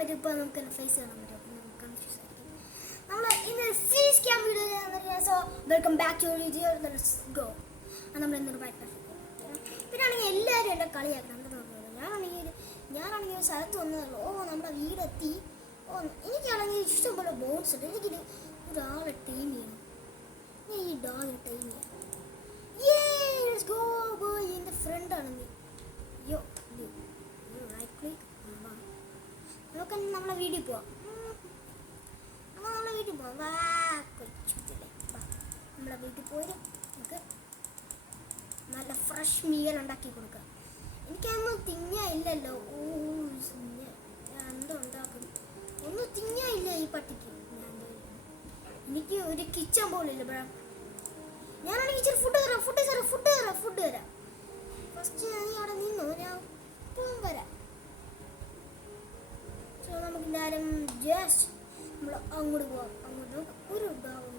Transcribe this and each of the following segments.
പറ്റും. ഇപ്പോൾ നമുക്ക് ഫേസ് കാണാൻ പറ്റും. നമ്മൾ ഇന്ന് face cam video. So welcome back to video. Let's go. നമ്മൾ ഇന്നൊരു ബൈക്ക് പിന്നാണെങ്കിൽ എല്ലാവരും എൻ്റെ കളിയാക്കണം. ഞാനാണെങ്കിൽ ഒരു സ്ഥലത്ത് വന്നതല്ലോ. നമ്മുടെ വീടെത്തി. എനിക്കാണെങ്കിൽ ഇഷ്ടംപോലെ ബോൺസ് ഉണ്ട്. എനിക്കിത് ഒരാളെ ടൈം ചെയ്യണം. ഞാൻ ഈ ഡോഗിനെ ടൈം ചെയ്യാം. എൻ്റെ ഫ്രണ്ടാണ് നീ. യോ റൈറ്റ് ക്ലിക്ക്. നമുക്ക് നമ്മളെ വീട്ടിൽ പോവാം. നമ്മളെ വീട്ടിൽ പോവാം. നമ്മളെ വീട്ടിൽ പോയി നമുക്ക് നല്ല ഫ്രഷ് മീൽ ഉണ്ടാക്കി കൊടുക്കാം. എനിക്കൊന്നും തിന്നായില്ലല്ലോ. ഞാൻ എന്തോ ഉണ്ടാക്കും. ഒന്നും തിന്നായില്ല ഈ പട്ടിക്ക്. എനിക്ക് ഒരു കിച്ചൺ പോലില്ല. ഞാനാണെങ്കിൽ ഇച്ചിരി ഫുഡ് തരാം. ഫസ്റ്റ് നീ അവിടെ നിന്നോ, ഞാൻ ഇപ്പം വരാം. സോ നമുക്ക് എന്തായാലും ജസ്റ്റ് നമ്മൾ അങ്ങോട്ട് പോവാം. അങ്ങോട്ട് ഒരു ഡാവും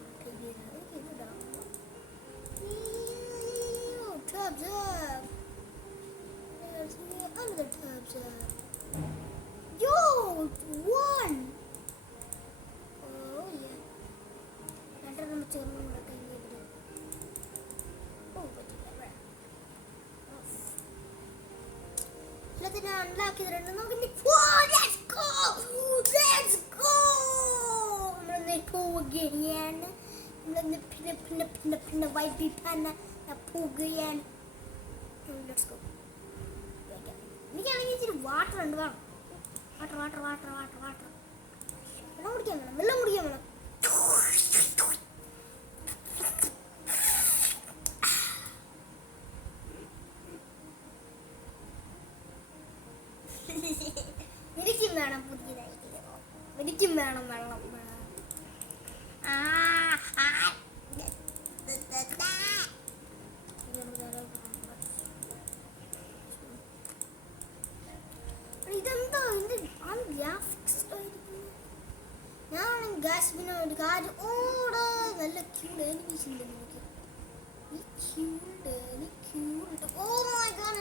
അൺലോക്ക് ചെയ്തിട്ടുണ്ട്. നമ്മളൊന്ന് പോവുകയാണ്. പിന്നെ വൈകിട്ടാണ് പോവുകയാണ്. എനിക്കാണെങ്കിൽ ഇച്ചിരി വാട്ടർ ഉണ്ട്. വേണം വാട്ടർ. വെള്ളം കുടിക്കാൻ വേണം. എനിക്കും വേണം വെള്ളം. ഇതെന്താ ഞാൻ ഗ്യാസിന് ഒരു കാര്യം നല്ല ക്യൂട്ട് എനിമീസ് ഉണ്ട്.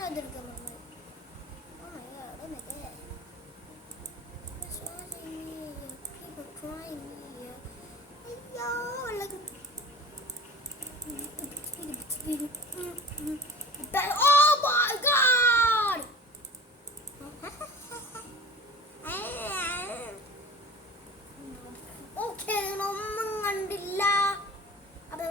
അതെടുക്കാൻ പറഞ്ഞു. Oh my god! Okay, ഒന്നും കണ്ടില്ല. അപ്പൊ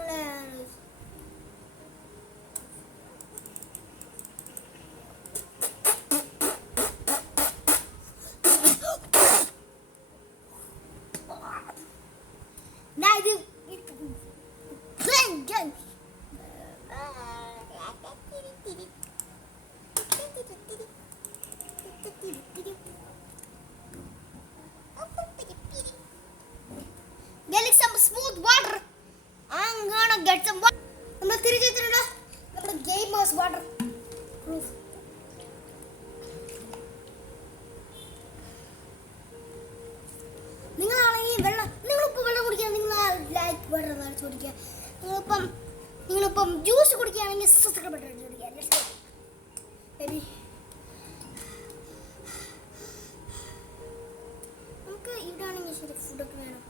getting some smooth water. I'm gonna get some water. നമ്മൾ തിരിച്ചെത്തിയിട്ടുണ്ടോ നമ്മുടെ ഗെയിമേഴ്സ് വാട്ടർ പ്രൂഫ്. നിങ്ങളാണെങ്കിൽ നിങ്ങളിപ്പോൾ വെള്ളം കുടിക്കുക. നിങ്ങൾ ലൈക്ക് ബട്ടൺ അടിച്ചു കുടിക്കുക. നിങ്ങളിപ്പം ജ്യൂസ് കുടിക്കുകയാണെങ്കിൽ സബ്സ്ക്രൈബ് ബട്ടൺ അടിച്ചു കുടിക്കുക. ബേബി നമുക്ക് ഇവിടെയാണെങ്കിൽ ശരി ഫുഡൊക്കെ വേണം.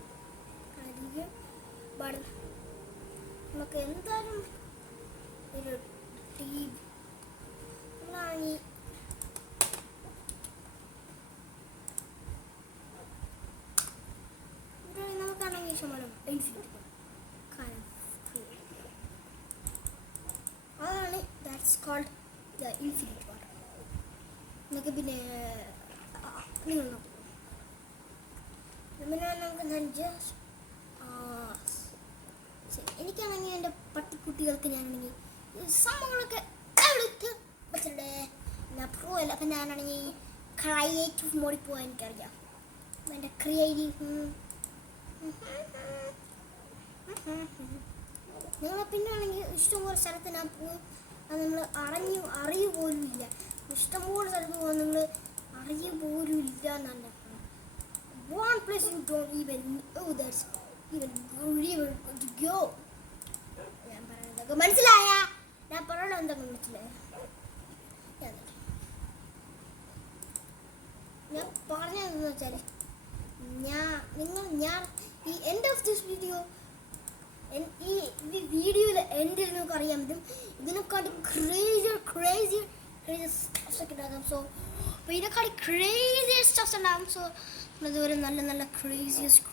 നമുക്ക് എന്തായാലും ഒരു ടീ വാങ്ങി നമുക്കാണെങ്കിൽ ഇഷ്ടമാണ്. അതാണ് that's called the infinite water. നമുക്ക് പിന്നെ നിങ്ങൾ നോക്കും. പിന്നെ നമുക്ക് ജസ്റ്റ് എനിക്കാണെങ്കിൽ എൻ്റെ പട്ടിക്കുട്ടികൾക്ക് ഞാനാണെങ്കിൽ സംഭവങ്ങളൊക്കെ എടുത്ത് വെച്ചിട്ടുണ്ട്. ഞാൻ പ്രോ അല്ല. അപ്പം ഞാനാണെങ്കിൽ ക്രിയേറ്റീവ് മോഡിൽ പോകാൻ എനിക്കറിയാം. എൻ്റെ ക്രിയേറ്റീവ് നിങ്ങൾ പിന്നെ ആണെങ്കിൽ ഇഷ്ടംപോലെ സ്ഥലത്ത് ഞാൻ പോകും. അത് നിങ്ങൾ അറിയു പോലും ഇല്ല. ഇഷ്ടംപോലെ സ്ഥലത്ത് പോകാൻ നിങ്ങൾ അറിയു പോലും ഇല്ല എന്നാണ്. One place you don't even know that's even to go. ഞാൻ പറയുന്നത് മനസ്സിലായ? ഞാൻ പറയുന്നത് എന്തെങ്കിലും മനസ്സിലായ? ഞാൻ പറഞ്ഞത് എന്തെന്ന് വെച്ചാൽ ഞാൻ ഈ എൻഡ് ഓഫ് ദിസ് വീഡിയോ ഈ വീഡിയോയിൽ എൻഡിൽ നിങ്ങൾക്ക് അറിയാൻ പറ്റും ഇതിനെക്കാട്ടി ക്രേസി സ്റ്റഫ്സ് ഒക്കെ ഉണ്ടാകും. സോ അപ്പോൾ ഇതിനെക്കാട്ടി ക്രേസി സ്റ്റഫ്സ് ഉണ്ടാകും. സോ ഇതുവരെ നല്ല ക്രേസിയസ്റ്റ്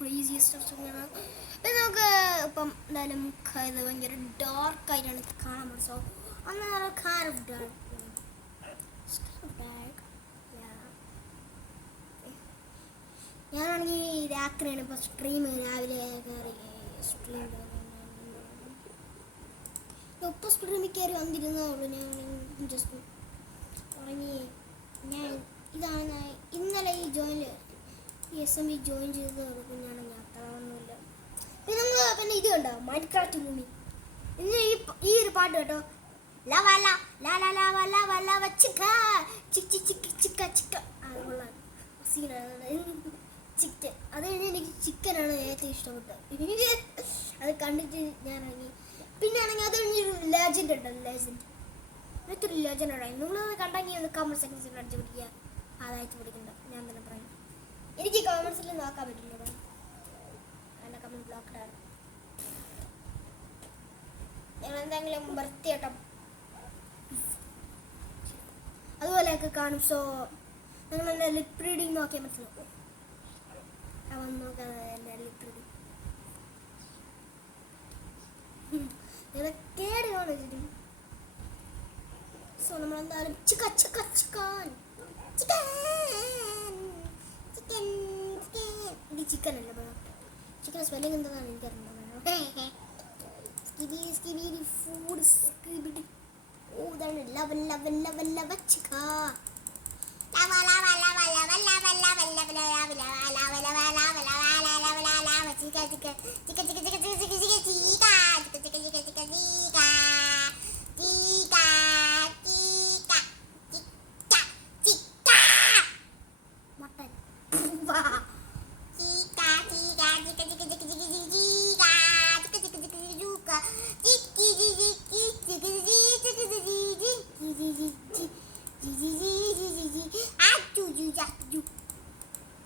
സ്റ്റഫ്സ് ഒക്കെയാണ്. പിന്നെ നമുക്ക് ഇപ്പം എന്തായാലും ഇത് ഭയങ്കര ഡാർക്കായിട്ടാണ് കാണാൻ പറ്റും. സോ അന്ന് ഡാർക്ക് ഞാനാണെങ്കിൽ രാത്രിയാണ് ഇപ്പോൾ സ്ട്രീം രാവിലെ കയറി സ്ട്രീം ഇപ്പോൾ സ്ട്രീമിൽ കയറി വന്നിരുന്നതുള്ളൂ. ഞാൻ ജസ്റ്റ് ഉറങ്ങി. ഇതാണ് ഇന്നലെ ഈ SMB ജോയിൻ ചെയ്തത് കുഞ്ഞാണെങ്കിൽ അത്ര ഒന്നുമില്ല. പിന്നെ ഇത് കണ്ടോ മൈൻക്രാഫ്റ്റ് മൂവി. ഇന്ന് ഈ ഒരു പാട്ട് കേട്ടോ, ചിക്കൻ. അത് കഴിഞ്ഞ് എനിക്ക് ചിക്കനാണ് ഏറ്റവും ഇഷ്ടപ്പെട്ടത്. അത് കണ്ടിട്ട് ഞാൻ ഇറങ്ങി. പിന്നെ ആണെങ്കിൽ അത് കഴിഞ്ഞൊരു ലെജൻഡ് ഉണ്ടല്ലോ, അങ്ങനത്തൊരു ലെജൻഡ് ഉണ്ടായി. നിങ്ങളത് കണ്ടെങ്കിൽ കമൻറ്റ് സെക്ഷൻസിൽ അടിച്ചു പിടിക്കുക. അതായിട്ട് പിടിക്കണ്ട, ഞാൻ തന്നെ പറയും. എനിക്ക് കമൻസിൽ നോക്കാൻ പറ്റില്ല, എൻ്റെ കമൻറ്റ് ബ്ലോക്ക്ഡാണ്. ഞങ്ങൾ എന്തെങ്കിലും വൃത്തിയാട്ടോ അതുപോലെയൊക്കെ കാണും. സോ നിങ്ങൾ എൻ്റെ ലിപ് റീഡിങ് നോക്കിയാൽ മനസ്സിലാവും. അവൻ നോക്കാതെ എൻ്റെ ലിപ് റീഡിങ് നിങ്ങൾ കേട് കാണിച്ചിട്ട്. സോ നമ്മളെന്തായാലും ചിക്കൻ അല്ല ചിക്കൻ സ്പെല്ലിംഗ് എന്താണെന്ന് എനിക്കറിയില്ല. ഫുഡ് ഇതാണ്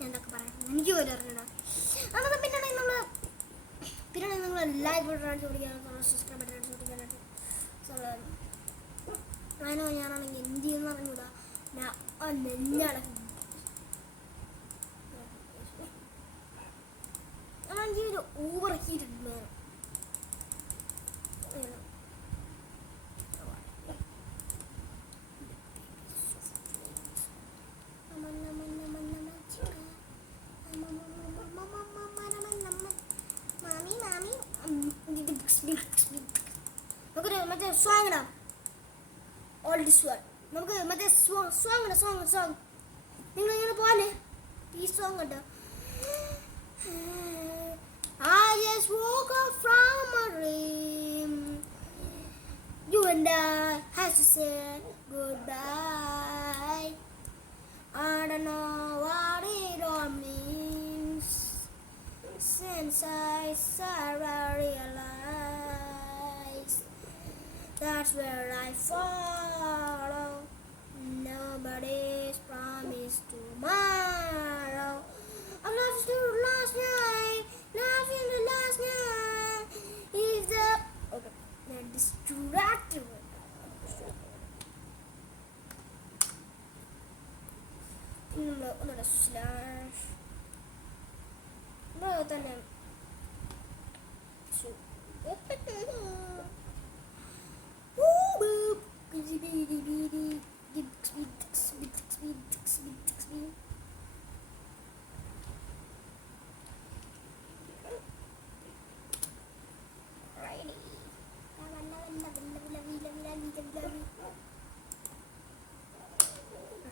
എന്തൊക്കെ പറയാം, എനിക്ക് പോലും അറിഞ്ഞൂടാ. അതൊക്കെ പിന്നെ നിങ്ങൾ ലൈക്ക് ബട്ടൺ അടിച്ചു പിടിക്കാനായിട്ട്, സബ്സ്ക്രൈബ് ബട്ടൺ അടിച്ചു പിടിക്കാനായിട്ട്. ഞാനാണെങ്കിൽ എന്ത് ചെയ്യുന്ന അറിഞ്ഞൂടാ. ഞാൻ നെഞ്ഞാണ് ഒരു ഓവർ ഹീറ്റഡ് മാൻ. നമുക്കൊരു മറ്റേ സോങ് ഇടാം, ഓൾ ദിസ് വേൾഡ്. നമുക്ക് മറ്റേ സോങ് നിങ്ങൾ ഇങ്ങനെ പോലെ ഈ സോങ് കേട്ടോ. I just woke up from a dream. You and I have to say goodbye. I don't know what it all means. Since I realized that's where I follow. Nobody's promised tomorrow. I'm lost to last night, lost in the last night. If the okay, they're distracted. Another slash. No, then so.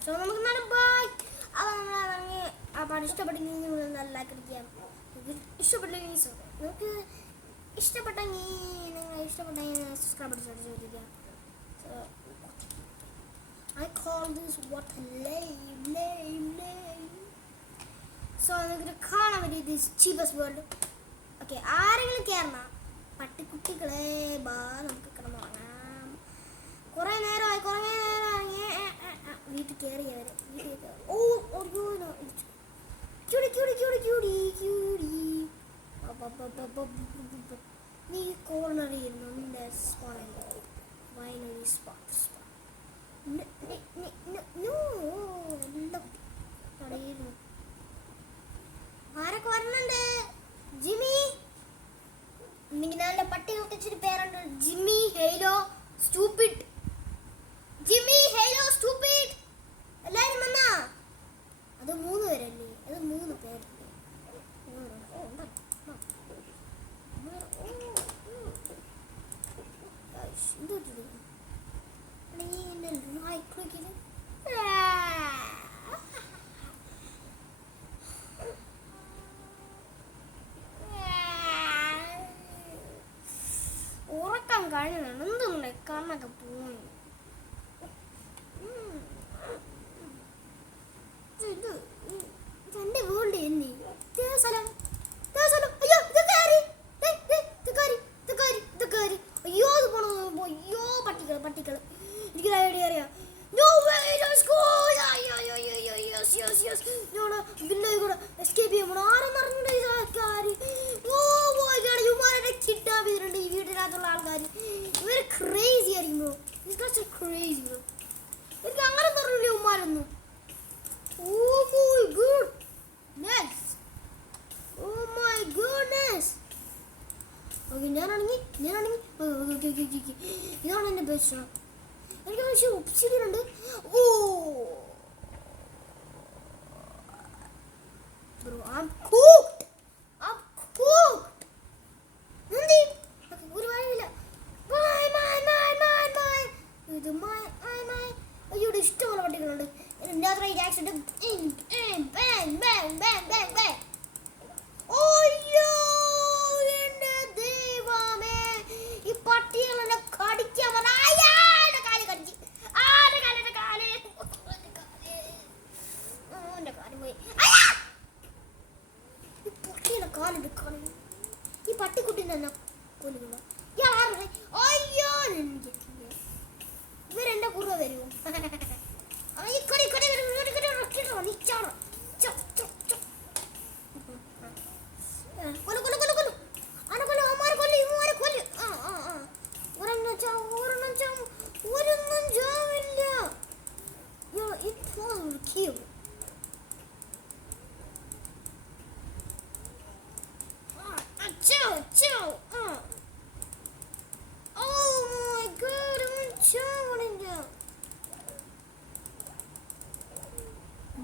So നമുക്ക് നാളെ by. ആ പാട്ട് ഇഷ്ടപ്പെട്ടെങ്കിൽ നിങ്ങൾ നല്ല like അടിക്കാം. ഇഷ്ടപ്പെട്ടെങ്കിൽ നിങ്ങൾക്ക് ഇഷ്ടപ്പെട്ടെങ്കിൽ സബ്സ്ക്രൈബ് അടിച്ചിരിക്കാം. So I call this what lame. So നിങ്ങൾക്ക് കാണാൻ പറ്റി ദിസ് ചീപ്പസ്റ്റ് വേൾഡ്. ഓക്കെ, ആരെങ്കിലും കയറണം പട്ടിക്കുട്ടികളെ ബാ, നമുക്ക് കിടന്നുറങ്ങാം. കുറേ നേരമായി വീട്ടിൽ കയറിയവർ. ഓ ഇടിച്ചു. ക്യൂടി ക്യൂടി ക്യൂടി ക്യൂടി ക്യൂടി. നീ കോർണറിൽ ഇരുന്നു നിന്റെ സ്പോണിൽ ഫൈനലി സ്പോട്ട് ആരൊക്കെ വരുന്നുണ്ട്? ജിമ്മി, എനിക്ക് നല്ല പട്ടികൾക്ക് ഇച്ചിരി പേരുണ്ട്. Jimmy, Halo, stupid. Jimmy, Halo, stupid എല്ലാരും വന്നാ? അത് 3 പേരല്ലേ? അത് 3 പേരല്ലേ? ഉറക്കം കഴിഞ്ഞാണ് എന്തുണ്ട് കണ്ണൊക്കെ പോയി. എന്റെ വീട് എന്നി സ്ഥലം അയ്യോ അയ്യോ അത് പോണോ അയ്യോ പട്ടികൾ എനിക്ക് ഐഡിയ അറിയാം. എസ്കേപ്പ് ചെയ്യുമ്പോൾ ആരെന്ന് അറിഞ്ഞൂടെ ഈ ആൾക്കാർ കിട്ടാൻ വരുന്നുണ്ട് ഈ വീടിനകത്തുള്ള ആൾക്കാർ. ഇവര് ക്രേസി ആയിരിക്കും. ക്രേസി എനിക്ക് അങ്ങനെ പറഞ്ഞില്ലേ ഉമ്മാരൊന്നും. Oh my goodness. Oh my goodness. Okay ഞാനാണെങ്കിൽ ഇതാണ് എൻ്റെ ബെസ്റ്റ്. എനിക്ക് പക്ഷേ ഒബ്സിഡിയൻ ഉണ്ട്. ഓ ബ്രോ I'm cooked. എന്തി ഒരു വഴിയില്ല. ഇത് അയ്യോ ഇഷ്ടമുള്ള പട്ടികളുണ്ട്. ഈ പട്ടികളെ കടിക്കാൻ കാലെടുക്കണം. ഈ പട്ടിക്കുട്ടീനെ തന്നെ കൊല്ലുക. അയ്യോ ഇവരെന്റെ കൂടെ വരുമോ?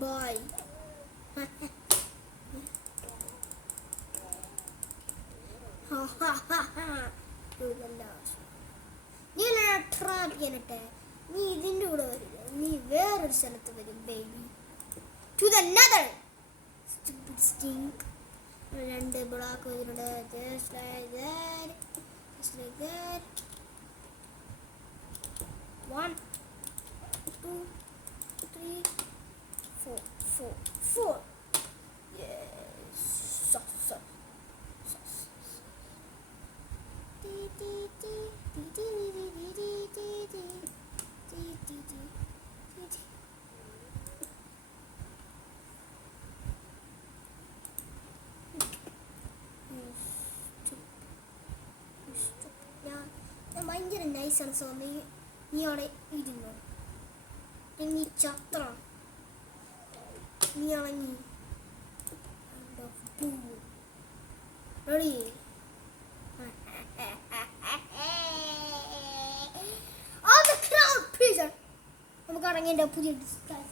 Bye. നീ ട്രാപ്പ് ചെയ്യാനിട്ടെ. നീ ഇതിൻ്റെ കൂടെ വരില്ല. നീ വേറൊരു സ്ഥലത്ത് വരും baby. To the nether stink. 2 block വരുന്നുണ്ട്. Just like that. 1 2 3 4. Yes. Sauce. ഞാൻ ഭയങ്കര നൈസാണ്. സോ നീ അവിടെ ഇരുന്നു. നീ ചത്ര നീ ഇറങ്ങി. റെഡി? നമുക്ക് ഇറങ്ങി എൻ്റെ പുതിയ ഡിസ്കൈസ്.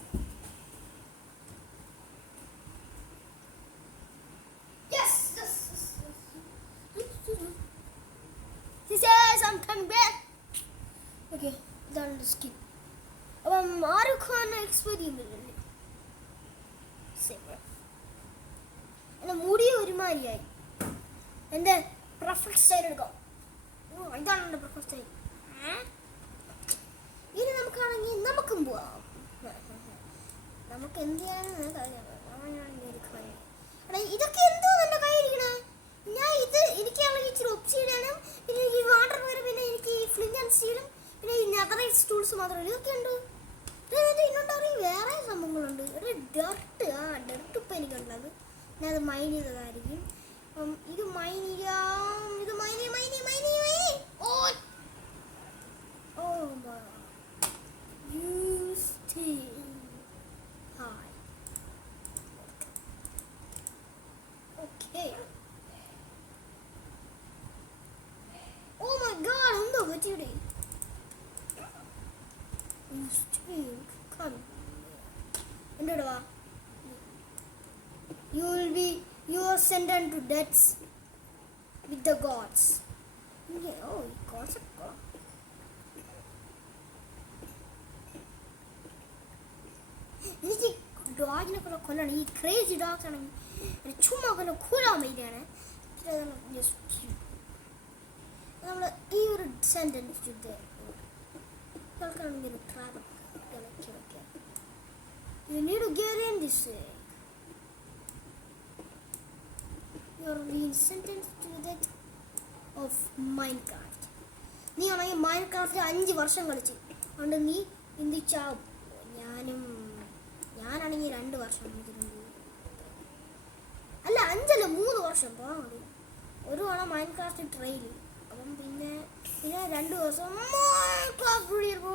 ഓക്കെ ഇതാണ് സ്കിപ്പ്. അപ്പം ആർക്കും എക്സ്പെക്ട് ചെയ്യുന്നില്ല. എൻ്റെ മുടി ഒരുമാതിരിയായി. എൻ്റെ പെർഫെക്റ്റ് സ്റ്റൈൽ എടുക്കാം. ഇതാണ് എൻ്റെ പെർഫെക്റ്റ് സ്റ്റൈൽ. ഇനി നമുക്കാണെങ്കിൽ നമുക്കും പോവാം. നമുക്ക് എന്ത് ചെയ്യാനെന്ന് ഇതൊക്കെ എന്തോ എൻ്റെ കയ്യിരിക്കണേ. ഞാൻ എനിക്കാണെങ്കിൽ ഇച്ചിരി ഒബ്സിഡിയനും പിന്നെ ഈ വാട്ടർ വരെ പിന്നെ എനിക്ക് ഈ ഫ്ലിഞ്ച് ആൻഡ് സ്റ്റീലും പിന്നെ ഈ നെതറൈറ്റ് ടൂൾസ് മാത്രമല്ല. ഇതൊക്കെ ഉണ്ട്. ഇന്നോട്ടറിയും വേറെ സംഭവങ്ങളുണ്ട്. ഡർട്ട് ഇപ്പം എനിക്കുള്ളത്. അത് മൈൻ ചെയ്തതായിരിക്കും. അപ്പം ഇത് മൈൻ ചെയ്യാം. ഇത് മൈനി oh oh hi. Okay. Oh my god, എന്തോ പറ്റിയുടെ. എന്നോട് വാ. You are sentenced to death with the gods. Oh, gods are God. എനിക്ക് ഡോഗിനെ കൊല്ലണം. ഈ ക്രേസി ഡോഗ്സ് ആണെങ്കിൽ ചുമ്മാ കൊല്ലം കൂടാൻ വേണ്ടിയാണ് നമ്മൾ ഈ ഒരു സെന്റൻസ് കേൾക്കണമെങ്കിൽ ഒരു ട്രാപ്പ് ഇളക്കി വെക്കാം. You need to get in this way. You are being sentenced to the death of Minecraft. നീ ആണെങ്കിൽ മൈൻക്രാഫ്റ്റ് 5 വർഷം കളിച്ചു, അതുകൊണ്ട് നീ ചിന്തിച്ചാവും. ഞാനാണെങ്കിൽ 2 വർഷം അല്ല 5 അല്ല 3 വർഷം പോകാൻ മതി. ഒരു തവണ മൈൻക്രാഫ്റ്റ് ട്രയൽ, അപ്പം പിന്നെ 2 ദിവസം Minecraft video.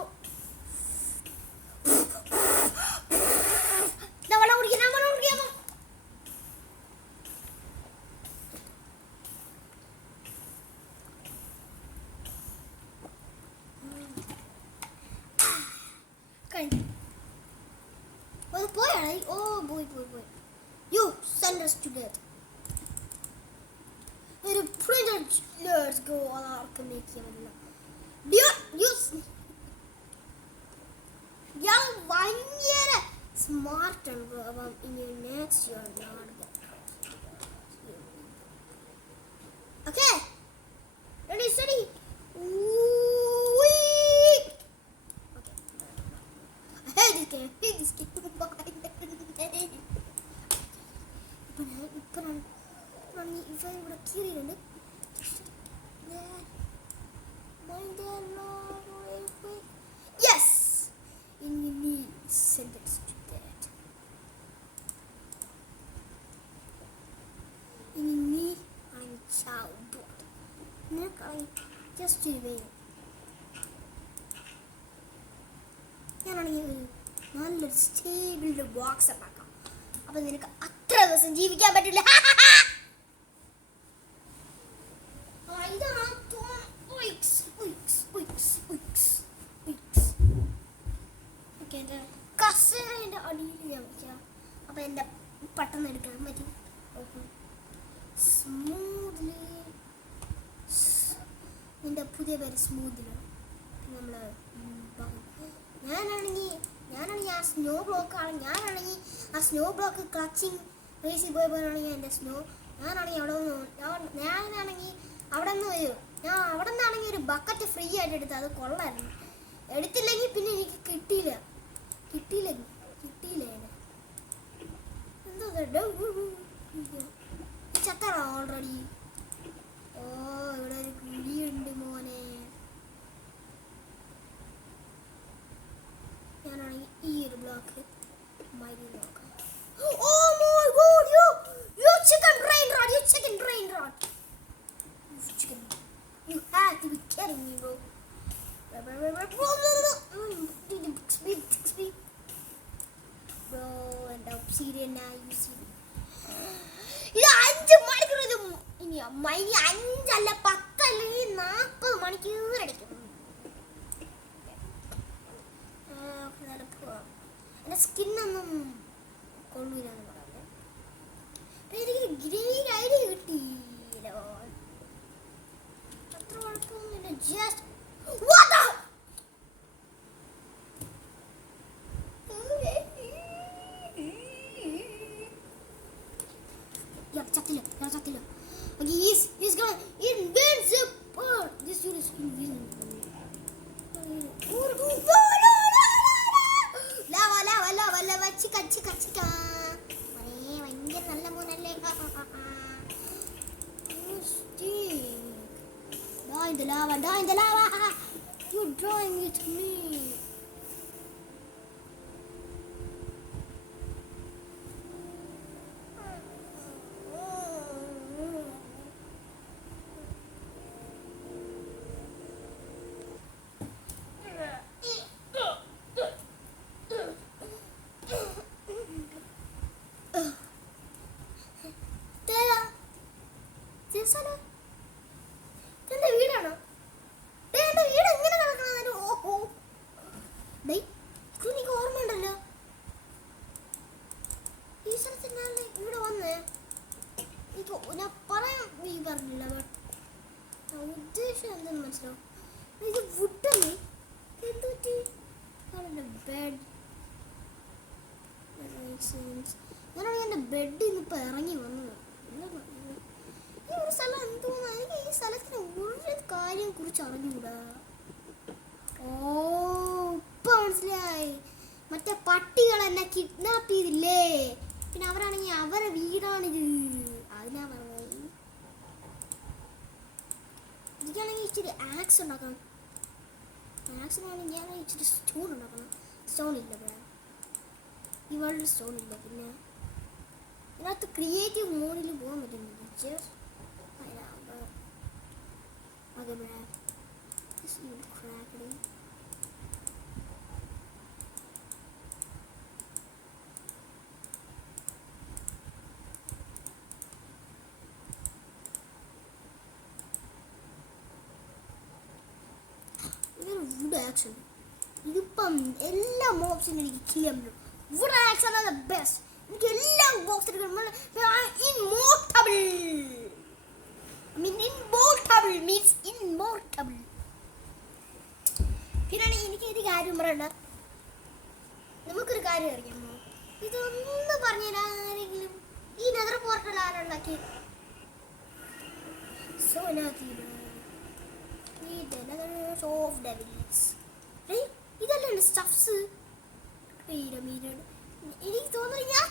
You send us to death. ഒരു പ്രിന്റ്. Let's go. ആർക്കും മേക്കിയമല്ല. ഞാൻ ഭയങ്കര സ്മാർട്ട് ആണ് ബ്രോ. അപ്പം ഇനി next year okay. Ready steady. ഇവിടെ കീറിയിട്ടുണ്ട്. Yes! Enemy sentenced to death. Enemy and child. Just wait. ഞാനാണെങ്കിൽ നല്ലൊരു സ്റ്റേബിൾ ബോക്സ് ഉണ്ടാക്കാം. അപ്പം നിനക്ക് അത്ര ദിവസം ജീവിക്കാൻ പറ്റില്ല. കസേരയുടെ അടിയിൽ ഞാൻ വെക്കാം. അപ്പം എൻ്റെ പെട്ടെന്ന് എടുക്കാൻ പറ്റും. സ്മൂത്ത്ലി. എൻ്റെ പുതിയ പേര് സ്മൂത്ത്ലാണ്. നമ്മൾ ഞാനാണെങ്കിൽ ആ സ്നോ ബ്ലോക്കാണ്. ഞാനാണെങ്കിൽ ആ സ്നോ ബ്ലോക്ക് ക്ലച്ചിങ് റേസിൽ പോയപ്പോഴാണെങ്കിൽ എൻ്റെ ഞാനാണെങ്കിൽ അവിടെ നിന്നാണെങ്കിൽ ഒരു ബക്കറ്റ് ഫ്രീ ആയിട്ട് എടുത്ത്. അത് കൊള്ളായിരുന്നു. എടുത്തില്ലെങ്കിൽ പിന്നെ എനിക്ക് കിട്ടിയില്ല എന്തോ ചത്തറ ഓൾറെഡി. ഓ ഇവിടെ ഒരു കുഴിയുണ്ട് മോനെ. ഞാനാണെങ്കിൽ ഈ ഒരു ബ്ലോക്ക് മൈരി നോക്കാം. Oh my god, you chicken brain rot, you chicken brain rot. You have to be kidding me, bro. Bro, and obsidian now you see. ഇത് 5 മണിക്കൂർ. ഇനി 5 അല്ല 10 അല്ലെങ്കിൽ 40 മണിക്കൂർ അടിക്കും. എൻ്റെ സ്കിന്നൊന്നും കൊള്ളൂലെന്ന് പറഞ്ഞു. എനിക്ക് ഗ്രേറ്റ് ഐഡിയ കിട്ടിയില്ലോ. അത്ര കുഴപ്പമൊന്നുമില്ല. Just ചത്തില്ല. He's gonna invincible. This dude is invincible. Lava. Chica. ഭയങ്കര നല്ല മോനല്ലേ. Die in the lava. You're drawing it to me. സ്ഥലം എന്റെ വീടാണോ? എന്റെ വീട് എങ്ങനെ കിടക്കണ? ഓഹോ ഡേ ഇത് എനിക്ക് ഓർമ്മയുണ്ടല്ലോ. ഈ സ്ഥലത്ത് ഇവിടെ വന്ന് ഞാൻ പറയാൻ പറഞ്ഞില്ല. ഉദ്ദേശം എന്തെന്ന് മനസ്സിലാവും. ഇത് വുഡല്ലേ? എന്തുപറ്റി? ബെഡ് ഞാനാണ് എൻ്റെ ബെഡിൽ നിന്ന് ഇപ്പം ഇറങ്ങി വന്നത്. ഈ ഒരു സ്ഥലം എന്തോന്നാ? എനിക്ക് ഈ സ്ഥലത്തിന് ഒരു കാര്യം കുറിച്ച് അറിഞ്ഞുകൂടാ. ഓ ഇപ്പം മനസ്സിലായി. മറ്റേ പട്ടികൾ എന്നെ കിഡ്നാപ്പ് ചെയ്തില്ലേ? പിന്നെ അവരാണെങ്കിൽ അവരെ വീടാണിത്. അതിനാ പറഞ്ഞത്. എനിക്കാണെങ്കിൽ ഇച്ചിരി ആക്സ് ഉണ്ടാക്കണം. ആക്സിനാണെങ്കിൽ ഞാൻ ഇച്ചിരി സ്റ്റോൺ ഉണ്ടാക്കണം. സ്റ്റോൺ ഇല്ല പറയാം. ഈ വേൾഡിൽ സ്റ്റോൺ ഇല്ല. പിന്നെ ഇതിനകത്ത് ക്രിയേറ്റീവ് മോഡിൽ പോകാൻ പറ്റുന്നില്ല. Just okay bro, this is cracking. Wood action ഇതിപ്പം എല്ലാ മോബ്സിനും എനിക്ക് കിൽ ചെയ്യാൻ പറ്റും. വുഡ് ആക്ഷൻ ആണ് ദ ബെസ്റ്റ്. എനിക്ക് എല്ലാ ബോക്സിലും immortal. I mean immortal means immortal. പിന്നെ എനിക്ക് ഒരു കാര്യം പറയണ്ട. നമുക്കൊരു കാര്യം അറിയാമോ? ഇതൊന്ന് പറഞ്ഞുതരാൻ ആരെങ്കിലും ഈ നെതർ പോർട്ടൽ ആരുണ്ടാക്കി? ഓഫ് ഡെവിൽസ് ഇതല്ലേ സ്റ്റഫ്സ്. എനിക്ക് തോന്നുന്നു ഞാൻ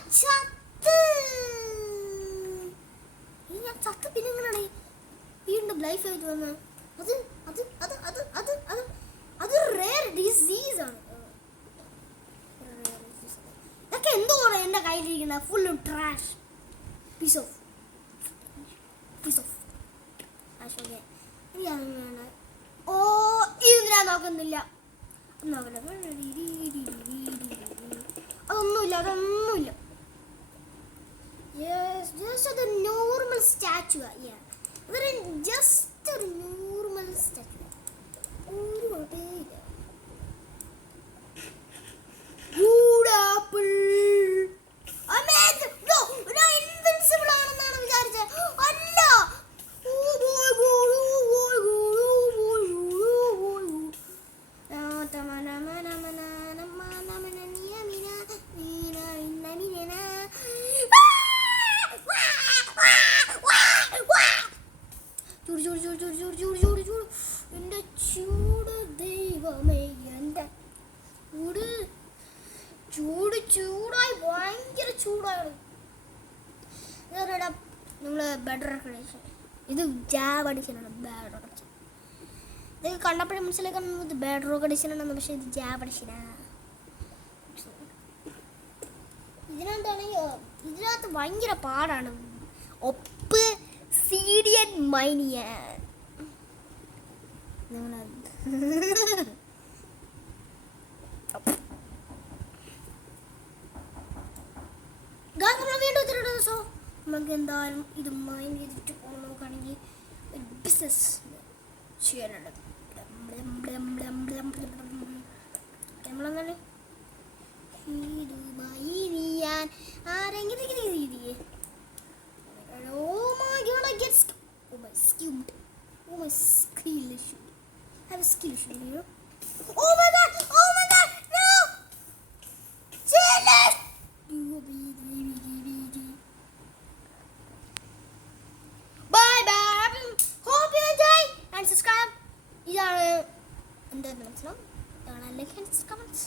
ചത്ത് പിന്നെ എങ്ങനെയാണ് വീണ്ടും ലൈഫ് ആയിട്ട് വന്നത്? അത് അത് അത് അത് അത് അത് അത് റെയർ ഡിസീസ് ആണ്. ഇതൊക്കെ എന്തോടെ എൻ്റെ കയ്യിലിരിക്കുന്ന full trash piece of trash. Okay എനിക്കതൊന്നും വേണ്ട. ഓ ഇത് ഞാൻ നോക്കുന്നില്ല. അതൊന്നുമില്ല. Yes, just a normal statue. Yeah, just a normal statue. Good apple. Amazing. No, invincible ആണെന്നാണ് വിചാരിച്ചത്. അല്ല. എന്റെ ചൂട് ദൈവമേ, എന്റെ ചൂടായി ഭയങ്കര ചൂടാണ്. നമ്മള് ബെഡ് റെക്കഡേഷൻ, ഇത് ജാബ് അഡിഷനാണ്. ബെഡ് റെക്കഡേഷൻ ഇതൊക്കെ കണ്ടപ്പോഴേ മനസ്സിലാക്കാൻ ഇത് ബെഡ് റെക്കഡേഷൻ ആണെന്ന്. പക്ഷെ ഇത് ജാബ് അഡിഷനാണ്. ഇതിനകത്ത് ഭയങ്കര പാടാണ്. ഒപ്പ് സീഡിയൻ മൈനിയൻ നമുക്ക് എന്തായാലും ഇത് മൈൻ ചെയ്തിട്ട് പോകണം. നോക്കുകയാണെങ്കിൽ ഒരു ബിസിനസ് ചെയ്യാനുള്ളത്. നമ്മളെന്നാലും ഞാൻ ആരെങ്കിലും രീതിയെ oh my god, I get skewed. Oh my skill issue. I have a skill issue here. Oh my god, no! Jealous! Bye bye. Hope you enjoy and subscribe. ഇതാണ് എൻ്റെ മനസ്സിലാവും. like and comments.